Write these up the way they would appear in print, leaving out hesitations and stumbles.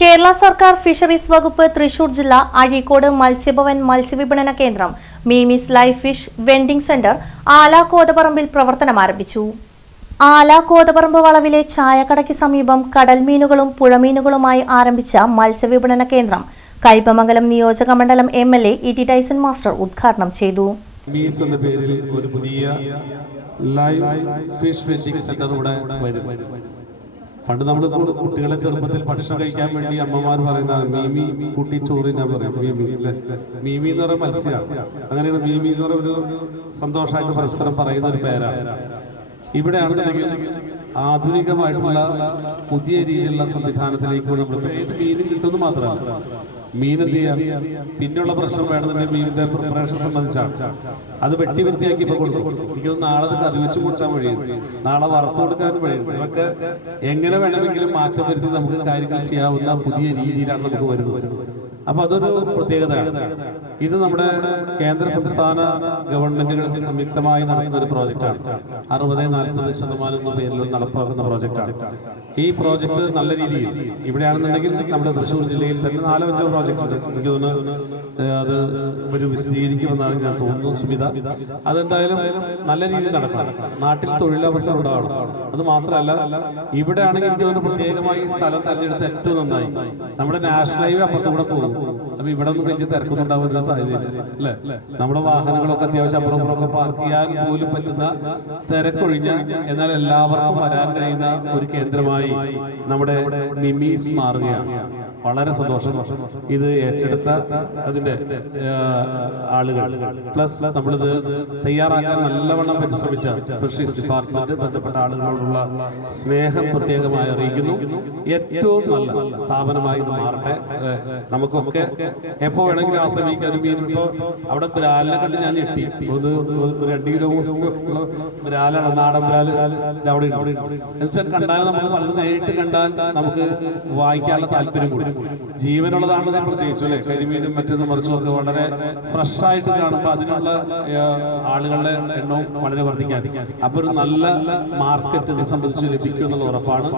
കേരള സർക്കാർ ഫിഷറീസ് വകുപ്പ് തൃശൂർ ജില്ല അഴീക്കോട് മത്സ്യഭവൻ മത്സ്യവിപണന കേന്ദ്രം മീമിസ് ലൈഫ് ഫിഷ് വെൻഡിംഗ് സെന്റർ ആല കോതപറമ്പിൽ പ്രവർത്തനം ആരംഭിച്ചു. ആല കോതപറമ്പ് വളവിലെ ചായക്കടയ്ക്ക് സമീപം കടൽമീനുകളും പുഴമീനുകളുമായി ആരംഭിച്ച മത്സ്യവിപണന കേന്ദ്രം കയ്പമംഗലം നിയോജക മണ്ഡലം MLA E.T. ടൈസൺ മാസ്റ്റർ ഉദ്ഘാടനം ചെയ്തു. ഒരു പുതിയ ലൈവ് ഫിഷ് വെൻഡിംഗ് സെന്റർ ഇവിടെ വരും. പണ്ട് നമ്മൾ കുട്ടികളെ ചെറുപ്പത്തിൽ ഭക്ഷണം കഴിക്കാൻ വേണ്ടി അമ്മമാർ പറയുന്നതാണ് മീമി കുട്ടിച്ചോറിനാ പറയും. മീമി എന്ന് പറയുന്ന മത്സ്യമാണ്. അങ്ങനെയാണ് മീമി എന്ന് പറയുന്ന ഒരു സന്തോഷമായിട്ട് പരസ്പരം പറയുന്ന ഒരു പേരാണ്. ഇവിടെയാണെന്നുണ്ടെങ്കിൽ ആധുനികമായിട്ടുള്ള പുതിയ രീതിയിലുള്ള സംവിധാനത്തിലേക്ക് നമ്മൾ ഏത് മീനും കിട്ടുന്നത് മാത്രമല്ല, മീൻ എന്ത് ചെയ്യാം, പിന്നെയുള്ള പ്രശ്നം വേണമെന്നുണ്ടെങ്കിൽ മീനിന്റെ പ്രിപ്പറേഷൻ സംബന്ധിച്ചാണ്. അത് വെട്ടി വൃത്തിയാക്കി ഇപ്പൊ കൊടുക്കും. എനിക്കൊന്ന് നാളെ അത് കറി വെച്ച് കൊടുക്കാൻ വഴിയുണ്ട്, നാളെ വറുത്തു കൊടുക്കാനും വഴിയുണ്ട്. ഇതൊക്കെ എങ്ങനെ വേണമെങ്കിലും മാറ്റം വരുത്തി നമുക്ക് കാര്യങ്ങൾ ചെയ്യാവുന്ന പുതിയ രീതിയിലാണ് നമുക്ക് വരുന്നത്. അപ്പൊ അതൊരു പ്രത്യേകതയാണ്. ഇത് നമ്മുടെ കേന്ദ്ര സംസ്ഥാന ഗവൺമെന്റുകൾ സംയുക്തമായി നടത്തുന്ന ഒരു പ്രോജക്റ്റാണ്. 60-40% എന്ന പേരിൽ നടപ്പാക്കുന്ന പ്രോജക്റ്റാണ്. ഈ പ്രോജക്റ്റ് നല്ല രീതിയിൽ ഇവിടെയാണെന്നുണ്ടെങ്കിൽ നമ്മുടെ തൃശ്ശൂർ ജില്ലയിൽ തന്നെ 4-5 പ്രോജക്റ്റ് ഉണ്ട്. എനിക്ക് തോന്നുന്നു അത് ഒരു വിശദീകരിക്കുമെന്നാണ് ഞാൻ തോന്നുന്നു. സുമിത, അതെന്തായാലും നല്ല രീതിയിൽ നടക്കണം. നാട്ടിൽ തൊഴിലവസരം ഉണ്ടാവണം. അത് മാത്രമല്ല, ഇവിടെ ആണെങ്കിൽ എനിക്ക് തോന്നുന്നു പ്രത്യേകമായി സ്ഥലം തെരഞ്ഞെടുത്ത് ഏറ്റവും നന്നായി. നമ്മുടെ നാഷണൽ ഹൈവേ അപ്പുറത്തൂടെ പോകും. അപ്പൊ ഇവിടെ ഒന്നും വലിയ തിരക്കൊന്നുണ്ടാവുന്ന ഒരു സാഹചര്യം അല്ലേ? നമ്മുടെ വാഹനങ്ങളൊക്കെ അത്യാവശ്യം അപ്പുറമൊക്കെ പാർക്ക് ചെയ്യാൻ പോലും പറ്റുന്ന തിരക്കൊഴിഞ്ഞ എന്നാൽ എല്ലാവർക്കും വരാൻ കഴിയുന്ന ഒരു കേന്ദ്രമായി നമ്മുടെ മിമീസ് മാറുകയാണ്. വളരെ സന്തോഷം. ഇത് ഏറ്റെടുത്ത അതിന്റെ ആളുകൾ പ്ലസ് നമ്മളിത് തയ്യാറാക്കാൻ നല്ലവണ്ണം പരിശ്രമിച്ച ഫിഷറീസ് ഡിപ്പാർട്ട്മെന്റ് ബന്ധപ്പെട്ട ആളുകളോടുള്ള സ്നേഹം പ്രത്യേകമായി അറിയിക്കുന്നു. ഏറ്റവും നല്ല സ്ഥാപനമായി ഇത് മാറട്ടെ. നമുക്കൊക്കെ എപ്പോ വേണമെങ്കിലും ആശ്രമിക്കാൻ. മീനിപ്പോ അവിടെ ബ്രാലിനെ കണ്ട് ഞാൻ ഞെട്ടി. 2 കിലോ ബ്രാലാണ്, നാടൻ ബ്രാല് അവിടെ എന്നുവെച്ചാൽ കണ്ടാൽ നമുക്ക് പലത് നേരിട്ട് കണ്ടാൽ നമുക്ക് വായിക്കാനുള്ള താല്പര്യം കൂടി. ജീവനുള്ളതാണെന്ന് പ്രത്യേകിച്ചു അല്ലെ, കരിമീനും മറ്റേതും മറിച്ചും ഒക്കെ വളരെ ഫ്രഷ് ആയിട്ട് കാണുമ്പോൾ അതിനുള്ള ആളുകളുടെ എണ്ണവും വളരെ വർദ്ധിക്കാൻ. അപ്പൊ ഒരു നല്ല മാർക്കറ്റ് ഇത് സംബന്ധിച്ച് ലഭിക്കും എന്നുള്ള ഉറപ്പാണ്.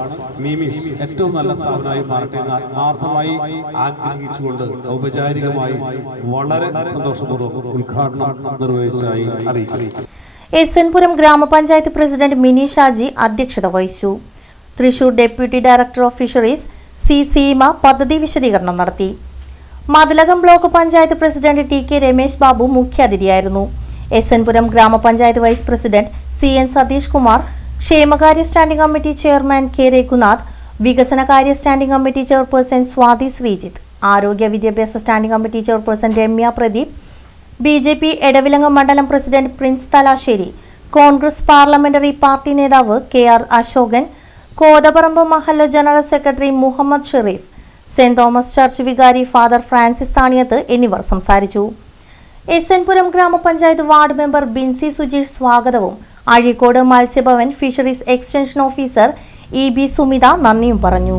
മീമീസ് ഏറ്റവും നല്ല സ്ഥാപനമായി മാറട്ടെ എന്ന് ആത്മാർത്ഥമായി ആഗ്രഹിച്ചുകൊണ്ട് ഔപചാരികമായി വളരെ സന്തോഷപൂർവ്വം ഉദ്ഘാടനം നിർവഹിച്ചതായി അറിയിക്കും. എസ്എൻപുരം ഗ്രാമപഞ്ചായത്ത് പ്രസിഡന്റ് മിനി ഷാജി അധ്യക്ഷത വഹിച്ചു. Thrissur deputy director of fisheries C Seema പദ്ധതി വിശദീകരണം നടത്തി. Mathilakam block panchayat president TK Ramesh Babu മുഖ്യാതിഥിയായിരുന്നു. എസ്എൻപുരം ഗ്രാമപഞ്ചായത്ത് vice president CN Satheesh Kumar, ക്ഷേമകാര്യ standing committee chairman K Raghunath, വികസനകാര്യ standing committee chairperson Swathi Sreejith, ആരോഗ്യ വിദ്യാഭ്യാസ standing committee chairperson Ramya Pradeep, BJP Edavilangu മണ്ഡലം president Prince Thalassery, Congress parliamentary party നേതാവ് KR അശോകൻ, കോതപറമ്പ് മഹല്ല് general secretary Muhammad Sherif, Saint Thomas church വികാരി ഫാദർ ഫ്രാൻസിസ് താണിയത്ത് എന്നിവർ സംസാരിച്ചു. എസ്എൻപുരം ഗ്രാമപഞ്ചായത്ത് വാർഡ് മെമ്പർ ബിൻസി സുജീഷ് സ്വാഗതവും Azhikode Matsyabhavan fisheries extension officer EB Sumitha നന്ദിയും പറഞ്ഞു.